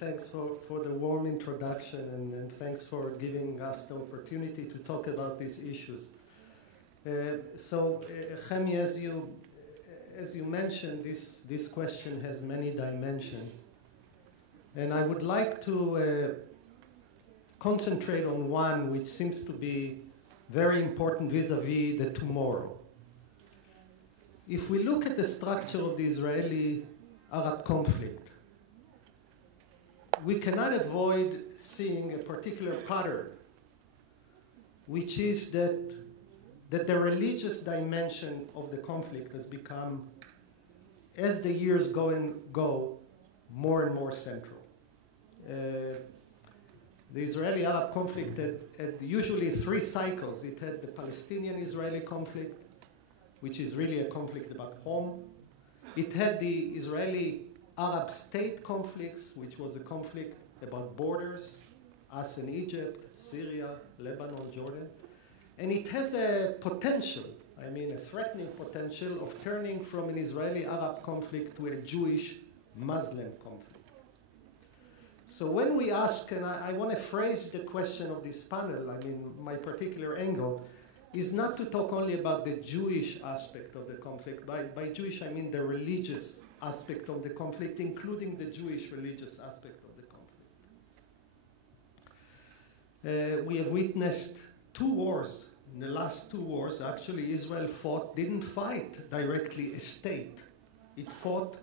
Thanks for the warm introduction, and thanks for giving us the opportunity to talk about these issues. Chemi, as you mentioned, this question has many dimensions. And I would like to concentrate on one which seems to be very important vis-a-vis the tomorrow. If we look at the structure of the Israeli-Arab conflict, we cannot avoid seeing a particular pattern, which is that the religious dimension of the conflict has become, as the years go, more and more central. The Israeli-Arab conflict had usually 3 cycles. It had the Palestinian-Israeli conflict, which is really a conflict about home. It had the Israeli-Arab state conflicts, which was a conflict about borders, us in Egypt, Syria, Lebanon, Jordan. And it has a potential, a threatening potential of turning from an Israeli-Arab conflict to a Jewish-Muslim conflict. So when we ask, and I want to phrase the question of this panel, my particular angle, is not to talk only about the Jewish aspect of the conflict. By Jewish, I mean the religious aspect of the conflict, including the Jewish religious aspect of the conflict. We have witnessed 2 wars. In the last 2 wars, actually, Israel didn't fight directly a state. It fought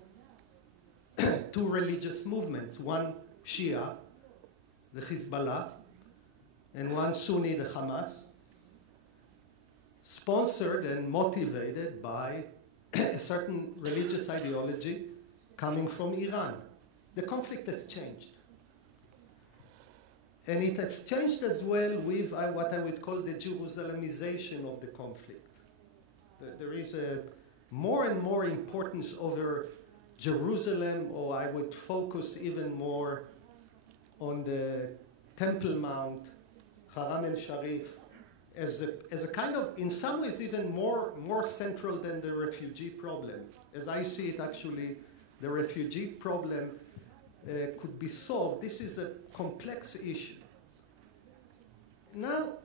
2 religious movements, one Shia, the Hezbollah, and one Sunni, the Hamas, sponsored and motivated by a certain religious ideology coming from Iran. The conflict has changed. And it has changed as well with what I would call the Jerusalemization of the conflict. There is a more and more importance over Jerusalem, or I would focus even more on the Temple Mount, Haram el-Sharif, as a kind of, in some ways, even more central than the refugee problem. As I see it, actually, the refugee problem could be solved. This is a complex issue. Now,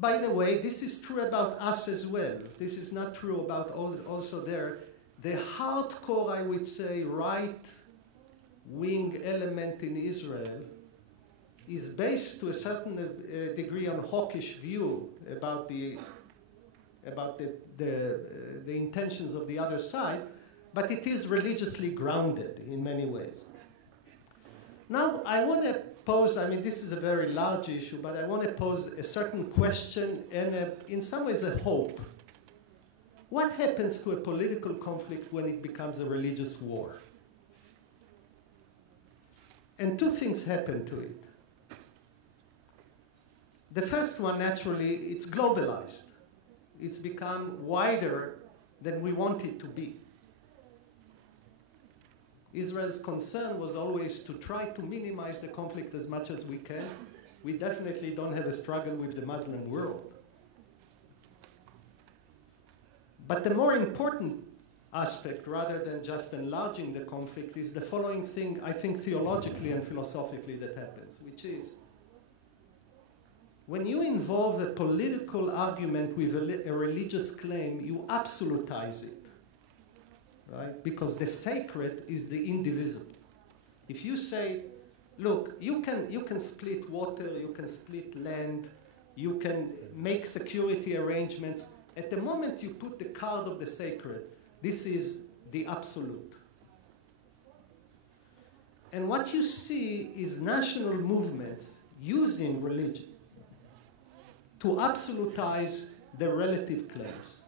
by the way, this is true about us as well. This is not true about also there. The hardcore, I would say, right-wing element in Israel is based to a certain degree on hawkish view about the intentions of the other side, but it is religiously grounded in many ways. Now, I want to pose, this is a very large issue, but I want to pose a certain question and in some ways a hope. What happens to a political conflict when it becomes a religious war? And 2 things happen to it. The first one, naturally, it's globalized. It's become wider than we want it to be. Israel's concern was always to try to minimize the conflict as much as we can. We definitely don't have a struggle with the Muslim world. But the more important aspect, rather than just enlarging the conflict, is the following thing, I think, theologically and philosophically that happens, which is, when you involve a political argument with a religious claim, you absolutize it, right? Because the sacred is the indivisible. If you say, look, you can split water, you can split land, you can make security arrangements. At the moment you put the card of the sacred, this is the absolute. And what you see is national movements using religion to absolutize the relative claims.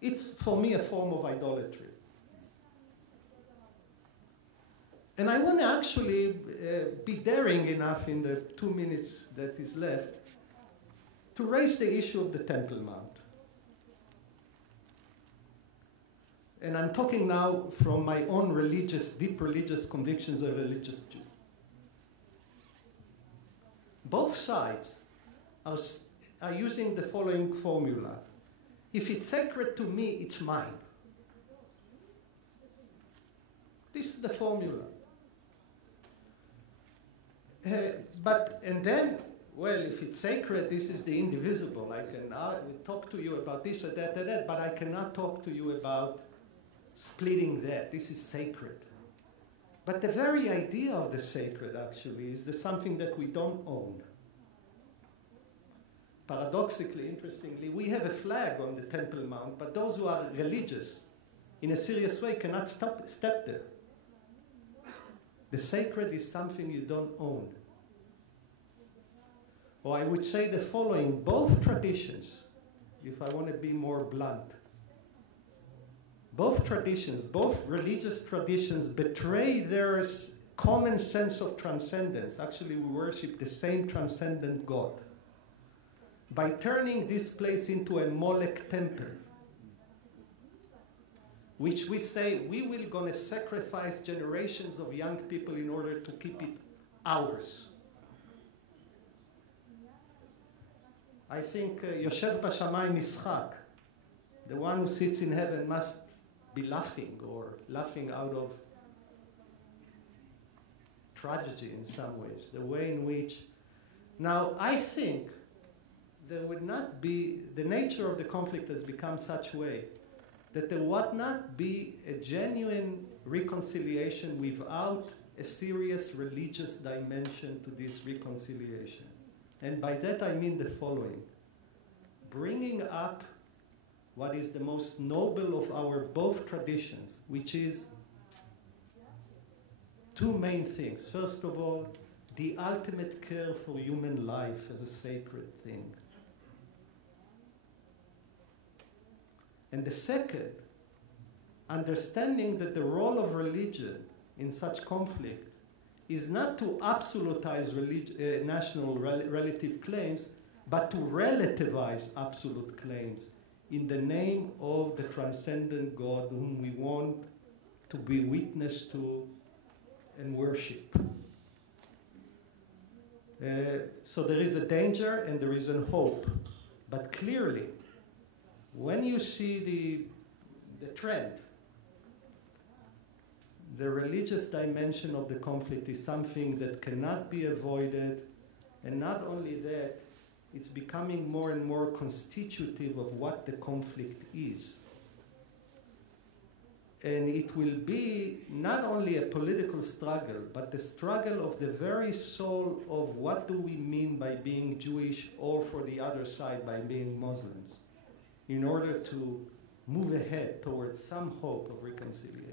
It's, for me, a form of idolatry. And I want to actually be daring enough in the 2 minutes that is left to raise the issue of the Temple Mount. And I'm talking now from my own deep religious convictions as a religious Jew. Both sides are using the following formula. If it's sacred to me, it's mine. This is the formula. And then, well, if it's sacred, this is the indivisible. I can talk to you about this or that, but I cannot talk to you about splitting that. This is sacred. But the very idea of the sacred, actually, is something that we don't own. Paradoxically, interestingly, we have a flag on the Temple Mount, but those who are religious in a serious way cannot step there. The sacred is something you don't own. Or I would say the following: both traditions, if I want to be more blunt, both traditions, both religious traditions betray their common sense of transcendence. Actually, we worship the same transcendent God by turning this place into a Molech temple, which we say we will gonna sacrifice generations of young people in order to keep it ours. I think Yoshev Bashamayim Yitzchak, the one who sits in heaven, must be laughing, or laughing out of tragedy in some ways, the way in which. Now, I think there would not be, the nature of the conflict has become such a way that there would not be a genuine reconciliation without a serious religious dimension to this reconciliation. And by that I mean the following: bringing up what is the most noble of our both traditions, which is two main things. First of all, the ultimate care for human life as a sacred thing. And the second, understanding that the role of religion in such conflict is not to absolutize national relative claims, but to relativize absolute claims in the name of the transcendent God whom we want to be witness to and worship. So there is a danger and there is a hope. But clearly, when you see the trend, the religious dimension of the conflict is something that cannot be avoided. And not only that, it's becoming more and more constitutive of what the conflict is. And it will be not only a political struggle, but the struggle of the very soul of what do we mean by being Jewish, or for the other side by being Muslims, in order to move ahead towards some hope of reconciliation.